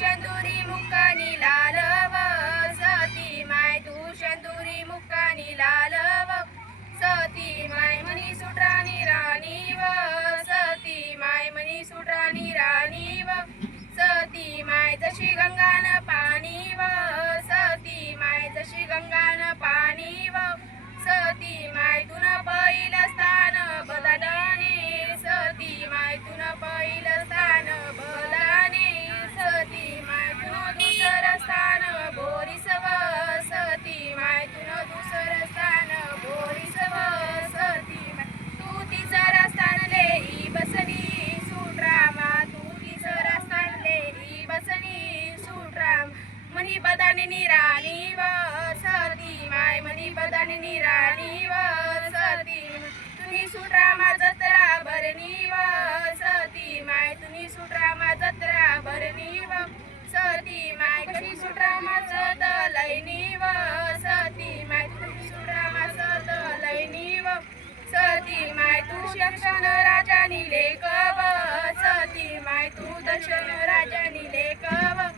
शेंदुरी मुक्कानी लालव सती माय तू शेंदुरी मुक्कानी लालव सती माय मनी सुटराणी राणी व सती माय मनी सुटराणी राणी व सती माय जशी गंगान पाणी व सती माय जशी गंगान पाणी व सती माय तुन पहिलं स्थान बदाने सती माय तुन पहिलं स्थान बदाने सती माय तुन दुसरं स्थान बोरिसव सती माय तुन दुसरं स्थान बोरिसव सती माय तू तिसरं स्थान लेई बसली सुटरामा तू तिसरं स्थान लेई बसली सुटराम मनी बदाने निराणी व सती माय मनी बदाने निराणी व सती तुम्ही सुटरामा जत्रा भरणी व सती माय तुम्ही सुटरामा जत्रा भरणी व सती माय कशी सुटरामा सत लयनी व सती माय तुम्ही सुटरामा सत लयनी व सती माय तू शिक्षण राजानी लेखव सती माय तू दर्शन राजानी लेखव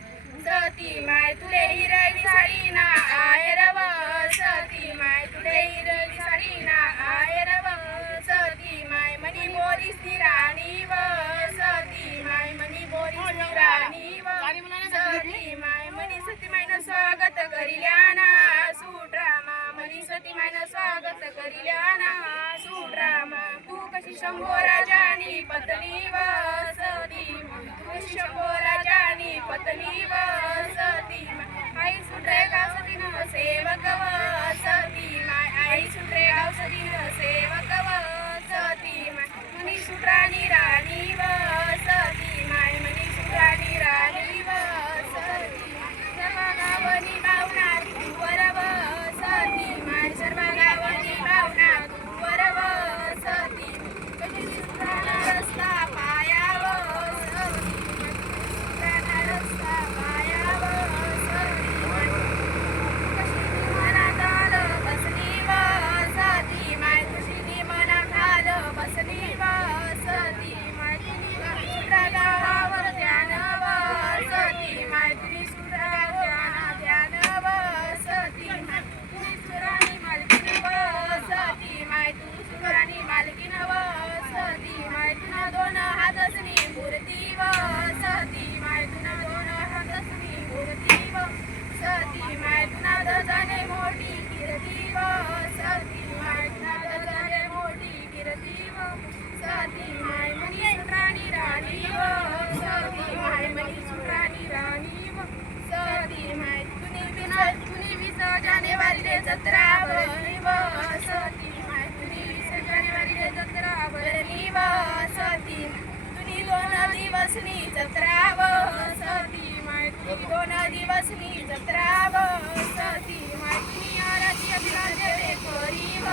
सती माय तुले हिरवी साडी ना आहेरव सती माय तुले हिरवी साडी ना आहेरव सती माय मनी बोरीस राणी व सती माय मनी बोरीस राणी व सती माय मनी सती मायनं स्वागत करिल्याना सुटरामा मनी सती मायनं स्वागत करिल्याना सुटरामा तू कशी शंभो राजानी पत्नी व सती तू शंभो राजानी पत्नी व सती आई सुटरे गावसतीन सेवक व सती माय आई सुटरे गावसतीन सेवक व सती माय मनी सुटराणी राणी व सती माय मनी सुटराणी राणी व सती सर्व गावनी भावना तुवर व सती माय सर्व गावनी भावना तुवर व सती कशी सुटराणा रस्ता पायाव सती सुटराणा रस्ता पायाव सती कशी मनात आलं बसली व सती माय कशी मनात आलं बसली व सती माय सुटरा गावावर ध्यान व सती माय तुम्ही सुटरा ध्यान व सती माय तुम्ही सुराणी मालकीन व सती माय तू सुराणी मालकीन व सती माय तुना दोन हातसनी मूर्ती व सती माय तुना दोन हातसनी मूर्ती व सती माय तुना दजाने मोठी कीर्ती व सती माय तुना दजाने मोठी कीर्ती व सती माय मनी सुटराणी राणी व सती माय मनी सुटराणी राणी व सती माय तुनी 20 जानेवारीले जत्रा भरली व सती माय तुनी 20 जानेवारीले जत्रा भरली व सती तुनी 2 दिवसनी जत्रा व सती माय तुनी 2 दिवसनी जत्रा व सती माय तुनी आरती अभिला देवरे करी व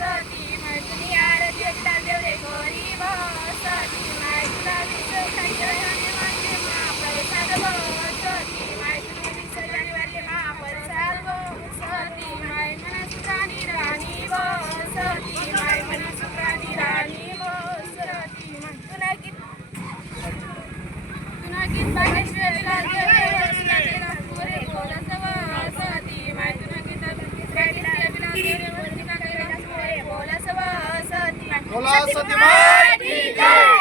सती माय तुनी आरती अभिला देवरे करी व सती माय तुला 20 जानेवारी मानते महाप्रसाद व सती माय तुनी 20 जानेवारी महाप्रसाद व सती माय मना सुटराणी राणी व सती माय मना सुटराणी राणी व सती माय तुला गीत बागेश्वरीला देवरे पुरे बोलस व सती माय तुला गीत बागेश्वरीला देवरे बोलस व सती बोला सती माय की जय.